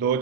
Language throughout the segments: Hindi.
2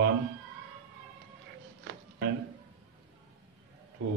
1 and 2۔